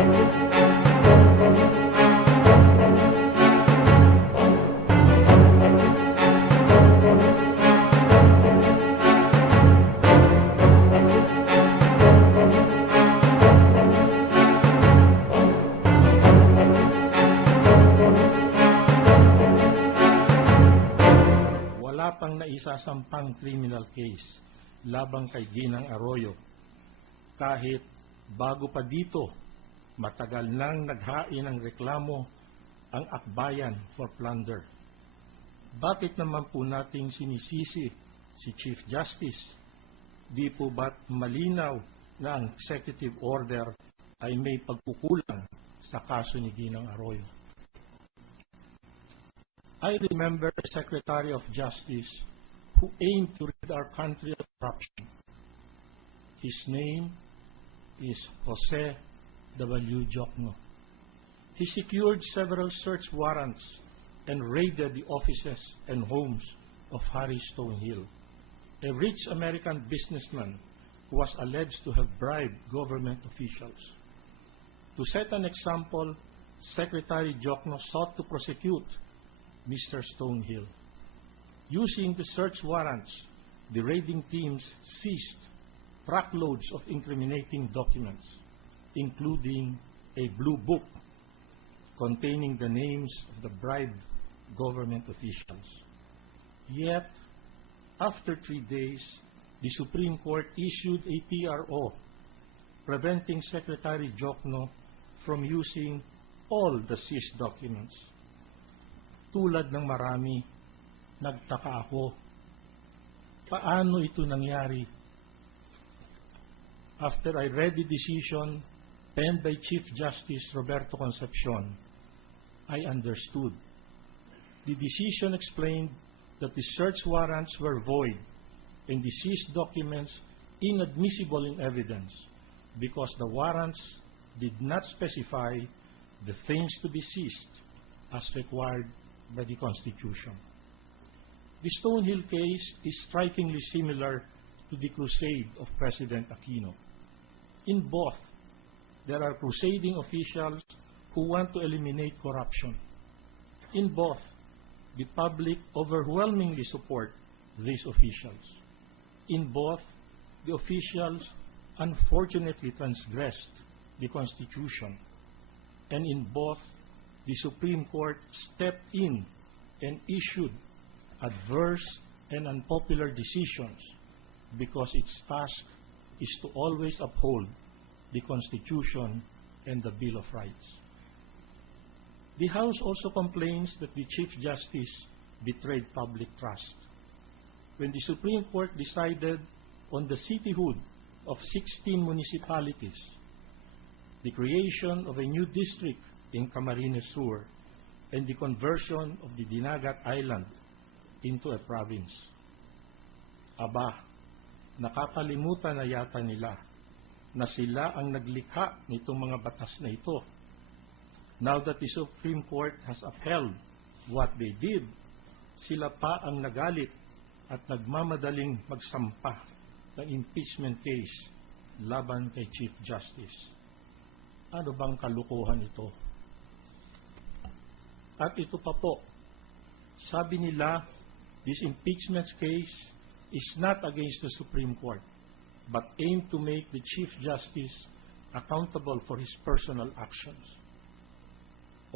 Wala pang naisasampang criminal case labang kay Ginang Arroyo, kahit bago pa dito matagal nang naghain ng reklamo ang akbayan for plunder. Bakit naman po nating sinisisi si Chief Justice? Di po ba't malinaw na ang executive order ay may pagkukulang sa kaso ni Ginang Arroyo? I remember a Secretary of Justice who aimed to rid our country of corruption. His name is Jose W. Jokno. He secured several search warrants and raided the offices and homes of Harry Stonehill, a rich American businessman who was alleged to have bribed government officials. To set an example, Secretary Jokno sought to prosecute Mr. Stonehill. Using the search warrants, the raiding teams seized truckloads of incriminating documents, including a blue book containing the names of the bribed government officials. Yet, after 3 days, the Supreme Court issued a TRO preventing Secretary Jokno from using all the seized documents. Tulad ng marami, nagtaka ako, paano ito nangyari? After I read the decision penned by Chief Justice Roberto Concepcion, I understood. The decision explained that the search warrants were void and the seized documents inadmissible in evidence because the warrants did not specify the things to be seized as required by the Constitution. The Stonehill case is strikingly similar to the crusade of President Aquino. In both, there are crusading officials who want to eliminate corruption. In both, the public overwhelmingly support these officials. In both, the officials unfortunately transgressed the Constitution. And in both, the Supreme Court stepped in and issued adverse and unpopular decisions because its task is to always uphold the Constitution and the Bill of Rights. The House also complains that the Chief Justice betrayed public trust. When the Supreme Court decided on the cityhood of 16 municipalities, the creation of a new district in Camarines Sur, and the conversion of the Dinagat Island into a province. Aba, nakakalimutan na yata nila na sila ang naglikha nitong mga batas na ito. Now that the Supreme Court has upheld what they did, sila pa ang nagalit at nagmamadaling magsampa ng impeachment case laban kay Chief Justice. Ano bang kalukuhan ito? At ito pa po, sabi nila, this impeachment case is not against the Supreme Court, but aimed to make the Chief Justice accountable for his personal actions.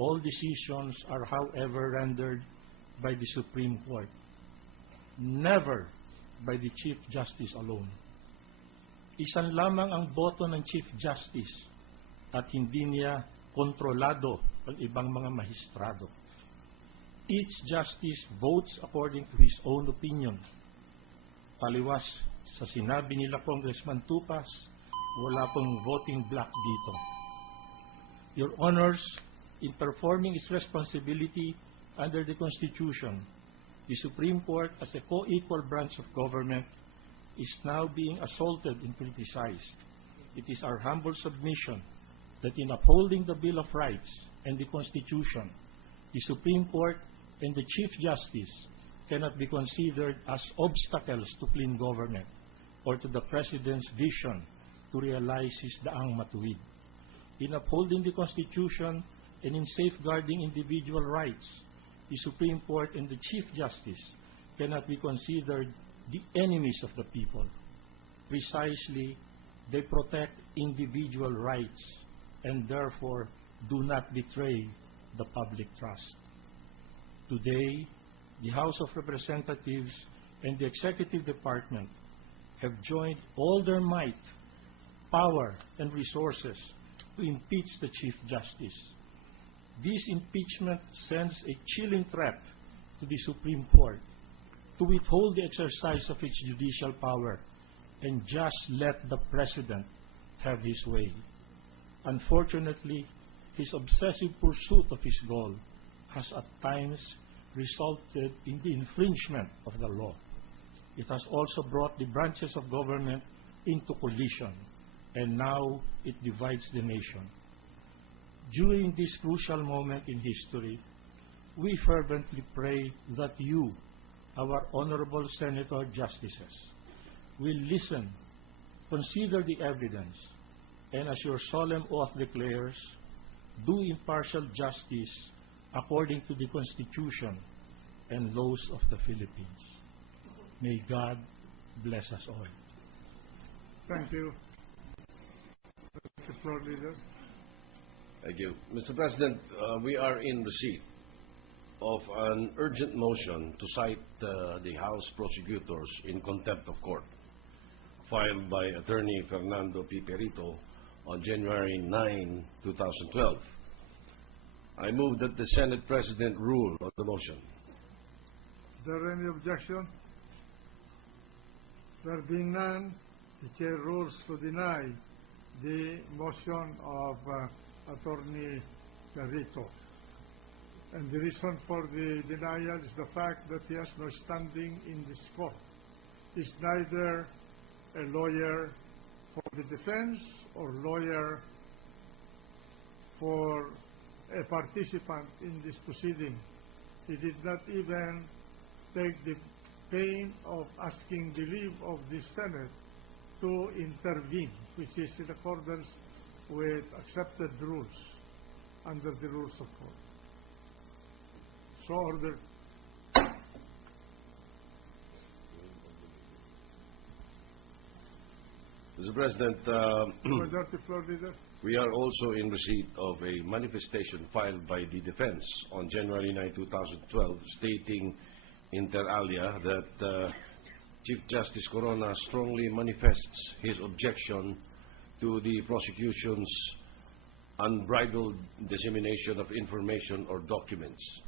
All decisions are, however, rendered by the Supreme Court, never by the Chief Justice alone. Isan lamang ang boto ng Chief Justice at hindi niya kontrolado ang ibang mga mahistrado. Each justice votes according to his own opinion. Taliwas sa sinabi nila Congressman Tupas, wala pong voting block dito. Your Honors, in performing its responsibility under the Constitution, the Supreme Court, as a co-equal branch of government, is now being assaulted and criticized. It is our humble submission that in upholding the Bill of Rights and the Constitution, the Supreme Court and the Chief Justice cannot be considered as obstacles to clean government or to the President's vision to realize his daang matuwid. In upholding the Constitution and in safeguarding individual rights, the Supreme Court and the Chief Justice cannot be considered the enemies of the people. Precisely, they protect individual rights and therefore do not betray the public trust. Today, the House of Representatives and the Executive Department have joined all their might, power, and resources to impeach the Chief Justice. This impeachment sends a chilling threat to the Supreme Court to withhold the exercise of its judicial power and just let the President have his way. Unfortunately, his obsessive pursuit of his goal has at times resulted in the infringement of the law. It has also brought the branches of government into collision, and now it divides the nation. During this crucial moment in history, we fervently pray that you, our honorable Senator Justices, will listen, consider the evidence, and as your solemn oath declares, do impartial justice according to the Constitution and laws of the Philippines. May God bless us all. Thank you. Mr. Floor Leader. Thank you. Mr. President, we are in receipt of an urgent motion to cite the House prosecutors in contempt of court, filed by Attorney Fernando P. Perito on January 9, 2012. I move that the Senate President rule on the motion. Is there any objection? There being none, the Chair rules to deny the motion of Attorney Perito. And the reason for the denial is the fact that he has no standing in this court. He is neither a lawyer for the defense or lawyer for a participant in this proceeding. He did not even take the pain of asking the leave of the Senate to intervene, which is in accordance with accepted rules under the rules of court. So ordered. Mr. President, Majority Floor Leader. we are also in receipt of a manifestation filed by the defense on January 9, 2012, stating inter alia that Chief Justice Corona strongly manifests his objection to the prosecution's unbridled dissemination of information or documents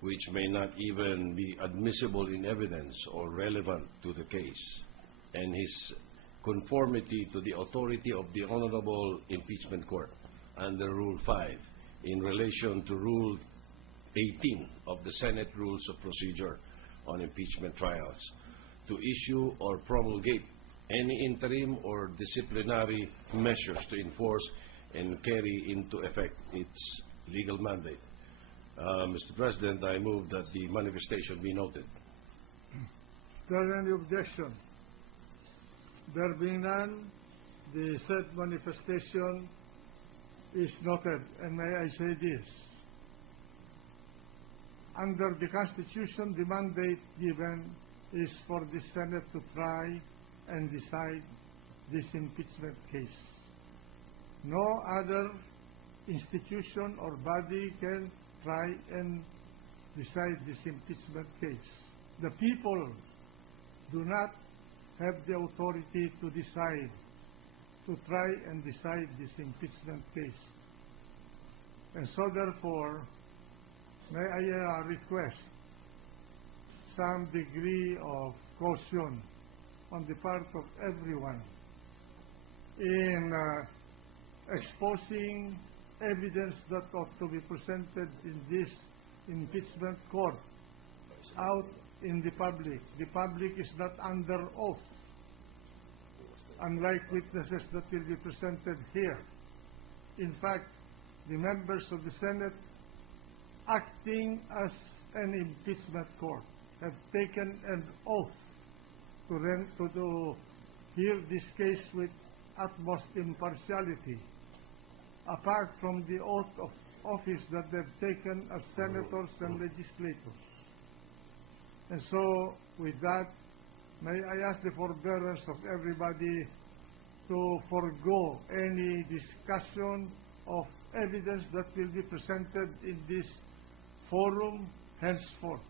which may not even be admissible in evidence or relevant to the case, and his conformity to the authority of the Honorable Impeachment Court under Rule 5 in relation to Rule 18 of the Senate Rules of Procedure on Impeachment Trials to issue or promulgate any interim or disciplinary measures to enforce and carry into effect its legal mandate. Mr. President, I move that the manifestation be noted. Is there any objection? There being none, the said manifestation is noted. And may I say this? Under the Constitution, the mandate given is for the Senate to try and decide this impeachment case. No other institution or body can try and decide this impeachment case. The people do not have the authority to decide, to try and decide this impeachment case. And so therefore, may I request some degree of caution on the part of everyone in exposing evidence that ought to be presented in this impeachment court out in the public. The public is not under oath, unlike witnesses that will be presented here. In fact, the members of the Senate, acting as an impeachment court, have taken an oath to hear this case with utmost impartiality. apart from the oath of office that they've taken as senators and legislators. And so, with that, may I ask the forbearance of everybody to forego any discussion of evidence that will be presented in this forum henceforth.